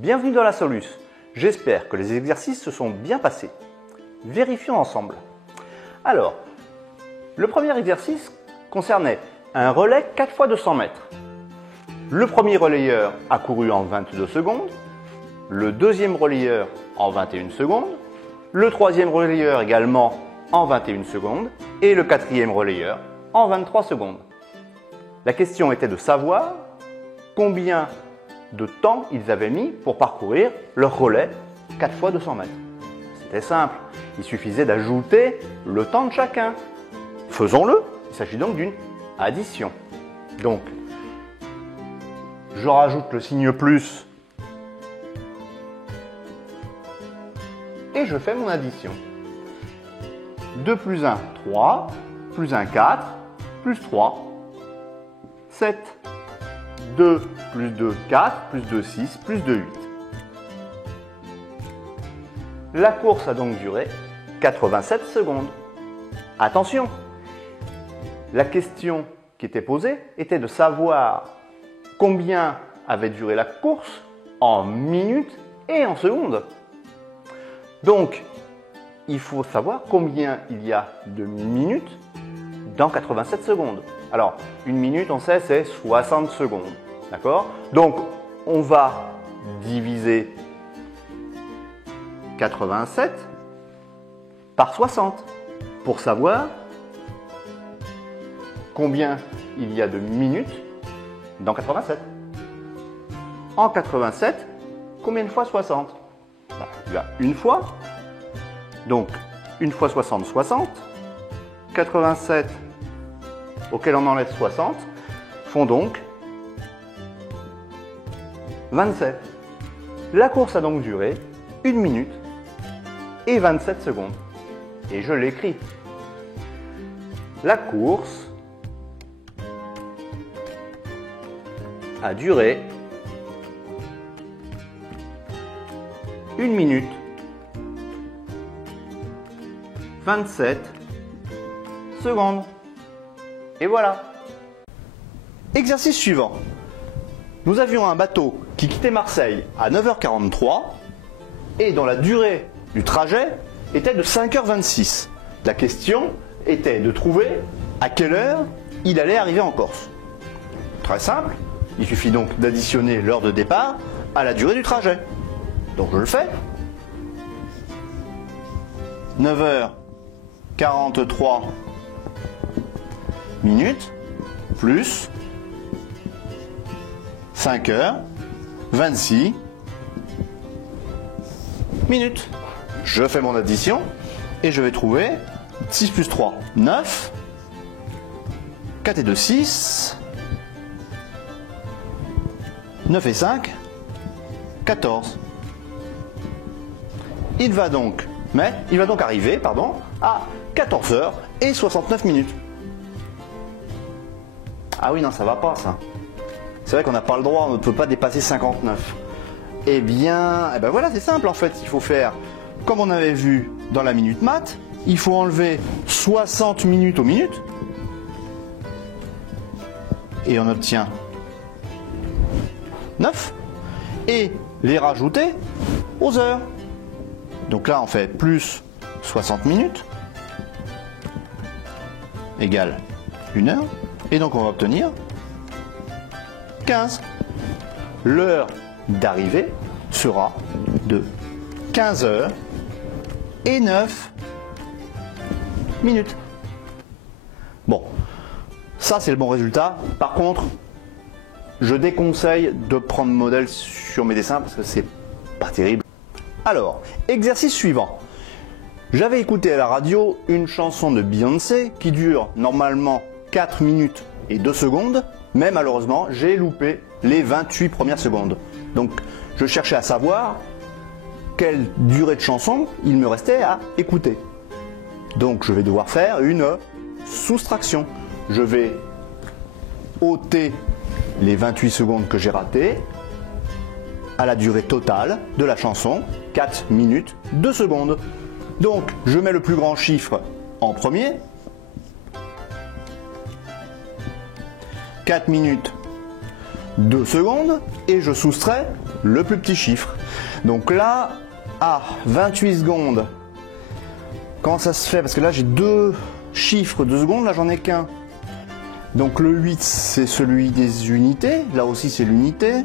Bienvenue dans la Solus. J'espère que les exercices se sont bien passés. Vérifions ensemble. Alors, le premier exercice concernait un relais 4 fois 200 mètres. Le premier relayeur a couru en 22 secondes, le deuxième relayeur en 21 secondes, le troisième relayeur également en 21 secondes et le quatrième relayeur en 23 secondes. La question était de savoir combien de temps ils avaient mis pour parcourir leur relais 4 fois 200 mètres. C'était simple, il suffisait d'ajouter le temps de chacun. Faisons-le, il s'agit donc d'une addition. Donc, je rajoute le signe plus et je fais mon addition. 2 plus 1, 3, plus 1, 4, plus 3, 7. 2 plus 2, 4, plus 2, 6, plus 2, 8. La course a donc duré 87 secondes. Attention, la question qui était posée était de savoir combien avait duré la course en minutes et en secondes. Donc, il faut savoir combien il y a de minutes dans 87 secondes. Alors, une minute, on sait, c'est 60 secondes. D'accord? Donc, on va diviser 87 par 60 pour savoir combien il y a de minutes dans 87. En 87, combien de fois 60? Il y a une fois. Donc, une fois 60, 60. 87 auquel on enlève 60 font donc 27. La course a donc duré 1 minute et 27 secondes. Et je l'écris. La course a duré 1 minute 27 secondes. Et voilà. Exercice suivant. Nous avions un bateau qui quittait Marseille à 9h43 et dont la durée du trajet était de 5h26. La question était de trouver à quelle heure il allait arriver en Corse. Très simple, il suffit donc d'additionner l'heure de départ à la durée du trajet. Donc je le fais. 9h43 minutes plus 5h26 minutes. Je fais mon addition et je vais trouver 6 plus 3, 9, 4 et 2, 6, 9 et 5, 14. Il va donc arriver à 14h69 minutes. Ah oui, non, ça va pas ça. C'est vrai qu'on n'a pas le droit, on ne peut pas dépasser 59. Eh bien voilà, c'est simple en fait. Il faut faire, comme on avait vu dans la minute maths, il faut enlever 60 minutes aux minutes. Et on obtient 9. Et les rajouter aux heures. Donc là, on fait plus 60 minutes égale 1 heure. Et donc on va obtenir 15. L'heure d'arrivée sera de 15h09 minutes. Bon, ça c'est le bon résultat. Par contre, je déconseille de prendre modèle sur mes dessins parce que c'est pas terrible. Alors, exercice suivant. J'avais écouté à la radio une chanson de Beyoncé qui dure normalement 4 minutes et 2 secondes, mais malheureusement, j'ai loupé les 28 premières secondes. Donc, je cherchais à savoir quelle durée de chanson il me restait à écouter. Donc, je vais devoir faire une soustraction. Je vais ôter les 28 secondes que j'ai ratées à la durée totale de la chanson, 4 minutes 2 secondes. Donc, je mets le plus grand chiffre en premier. 4 minutes 2 secondes et je soustrais le plus petit chiffre. Donc là, à 28 secondes, comment ça se fait? Parce que là j'ai deux chiffres de secondes, là j'en ai qu'un. Donc le 8 c'est celui des unités, là aussi c'est l'unité.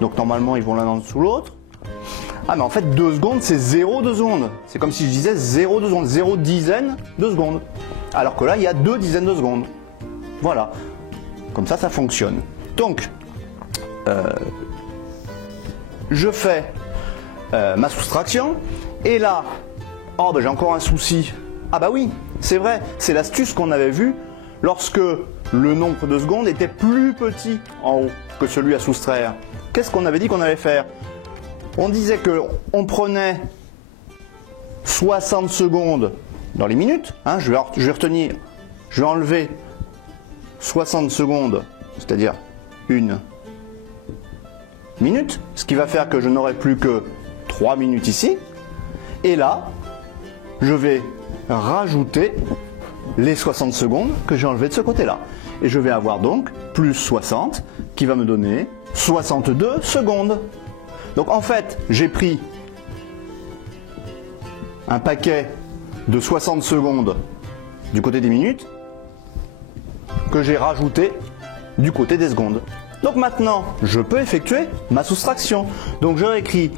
Donc normalement ils vont l'un en dessous l'autre. Ah mais en fait 2 secondes c'est 0,2 secondes. C'est comme si je disais 0,2 secondes, 0 dizaine de secondes. Alors que là il y a 2 dizaines de secondes. Voilà. Comme ça fonctionne. Donc je fais ma soustraction. Et là, oh ben j'ai encore un souci. Ah bah oui, c'est vrai, c'est l'astuce qu'on avait vue lorsque le nombre de secondes était plus petit en haut que celui à soustraire. Qu'est-ce qu'on avait dit qu'on allait faire? On disait qu'on prenait 60 secondes dans les minutes. Hein, je vais retenir, je vais enlever 60 secondes, c'est-à-dire une minute, ce qui va faire que je n'aurai plus que 3 minutes ici. Et là, je vais rajouter les 60 secondes que j'ai enlevées de ce côté-là. Et je vais avoir donc plus 60 qui va me donner 62 secondes. Donc en fait, j'ai pris un paquet de 60 secondes du côté des minutes que j'ai rajouté du côté des secondes. Donc maintenant, je peux effectuer ma soustraction. Donc je réécris,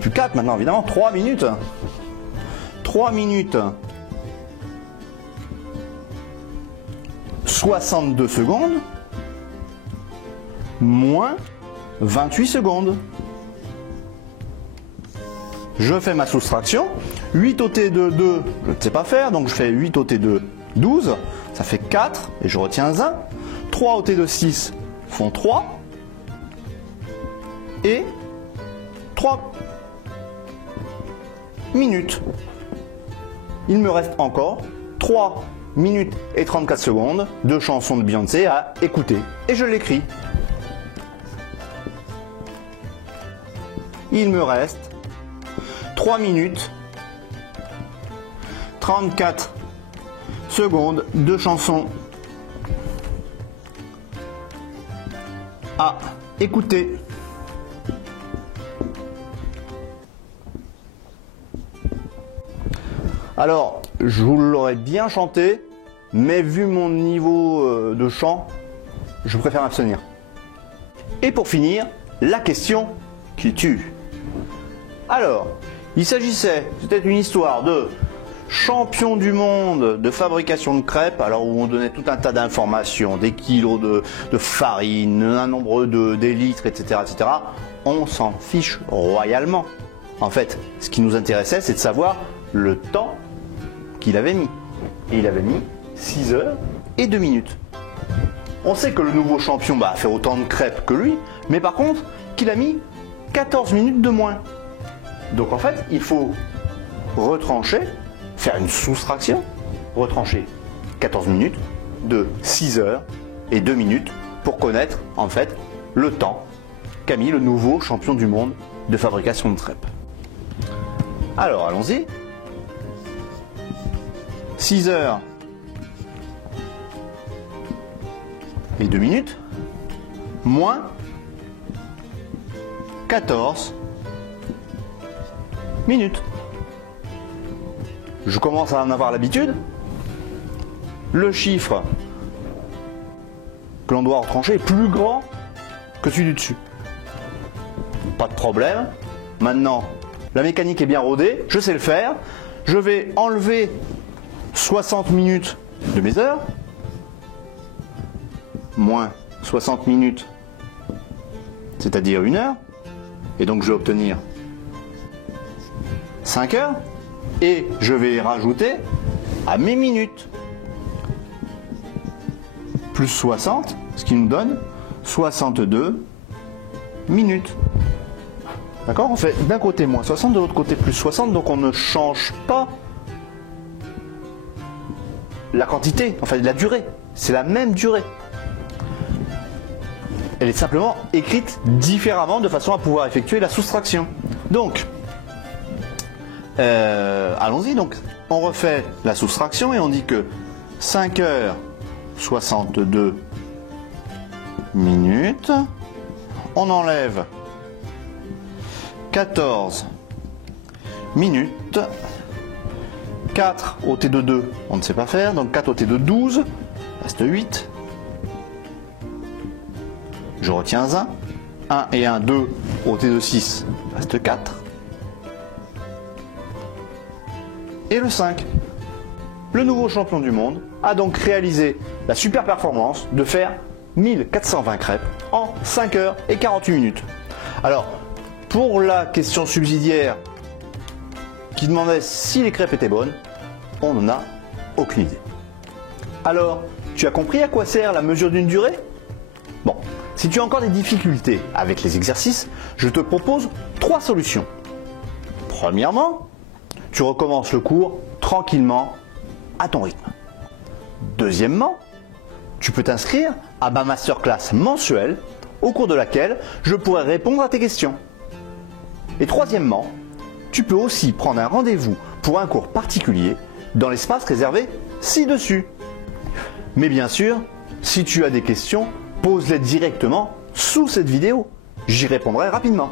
plus 4 maintenant évidemment, 3 minutes. 3 minutes 62 secondes moins 28 secondes. Je fais ma soustraction. 8 ôté de 2, je ne sais pas faire, donc je fais 8 ôté de 12, ça fait 4, et je retiens 1. 3 ôté de 6 font 3. Et 3 minutes. Il me reste encore 3 minutes et 34 secondes de chansons de Beyoncé à écouter. Et je l'écris. Il me reste 3 minutes 34 secondes de chansons à écouter. Alors, je vous l'aurais bien chanté, mais vu mon niveau de chant, je préfère m'abstenir. Et pour finir, la question qui tue. Alors, il s'agissait, c'était une histoire de champion du monde de fabrication de crêpes, alors où on donnait tout un tas d'informations, des kilos de farine, un nombre des litres, etc., etc. On s'en fiche royalement. En fait, ce qui nous intéressait, c'est de savoir le temps qu'il avait mis. Et il avait mis 6 heures et 2 minutes. On sait que le nouveau champion a fait autant de crêpes que lui, mais par contre, qu'il a mis 14 minutes de moins. Donc en fait, il faut retrancher, faire une soustraction, retrancher 14 minutes de 6 heures et 2 minutes pour connaître en fait le temps qu'a mis le nouveau champion du monde de fabrication de crêpes. Alors allons-y. 6 heures et 2 minutes moins 14 minutes. Je commence à en avoir l'habitude. Le chiffre que l'on doit retrancher est plus grand que celui du dessus. Pas de problème. Maintenant, la mécanique est bien rodée, je sais le faire. Je vais enlever 60 minutes de mes heures, moins 60 minutes, c'est-à-dire 1 heure, et donc je vais obtenir 5 heures, et je vais rajouter à mes minutes plus 60, ce qui nous donne 62 minutes. D'accord? On fait d'un côté moins 60, de l'autre côté plus 60, donc on ne change pas la quantité, enfin la durée. C'est la même durée. Elle est simplement écrite différemment de façon à pouvoir effectuer la soustraction. Donc, allons-y. Donc, on refait la soustraction et on dit que 5 heures 62 minutes. On enlève 14 minutes. 4 au T de 2, on ne sait pas faire, donc 4 au T de 12, reste 8. Je retiens 1. 1 et 1, 2 au T de 6, reste 4. Et le 5. Le nouveau champion du monde a donc réalisé la super performance de faire 1420 crêpes en 5 heures et 48 minutes. Alors, pour la question subsidiaire qui demandait si les crêpes étaient bonnes, on n'en a aucune idée. Alors, tu as compris à quoi sert la mesure d'une durée? Bon, si tu as encore des difficultés avec les exercices, je te propose 3 solutions. Premièrement, tu recommences le cours tranquillement à ton rythme. Deuxièmement, tu peux t'inscrire à ma masterclass mensuelle au cours de laquelle je pourrai répondre à tes questions. Et troisièmement, tu peux aussi prendre un rendez-vous pour un cours particulier dans l'espace réservé ci-dessus. Mais bien sûr, si tu as des questions, pose-les directement sous cette vidéo. J'y répondrai rapidement.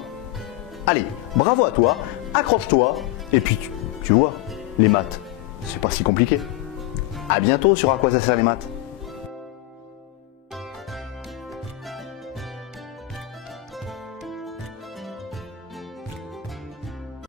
Allez, bravo à toi, accroche-toi, et puis tu vois, les maths, c'est pas si compliqué. À bientôt sur À quoi ça sert les maths.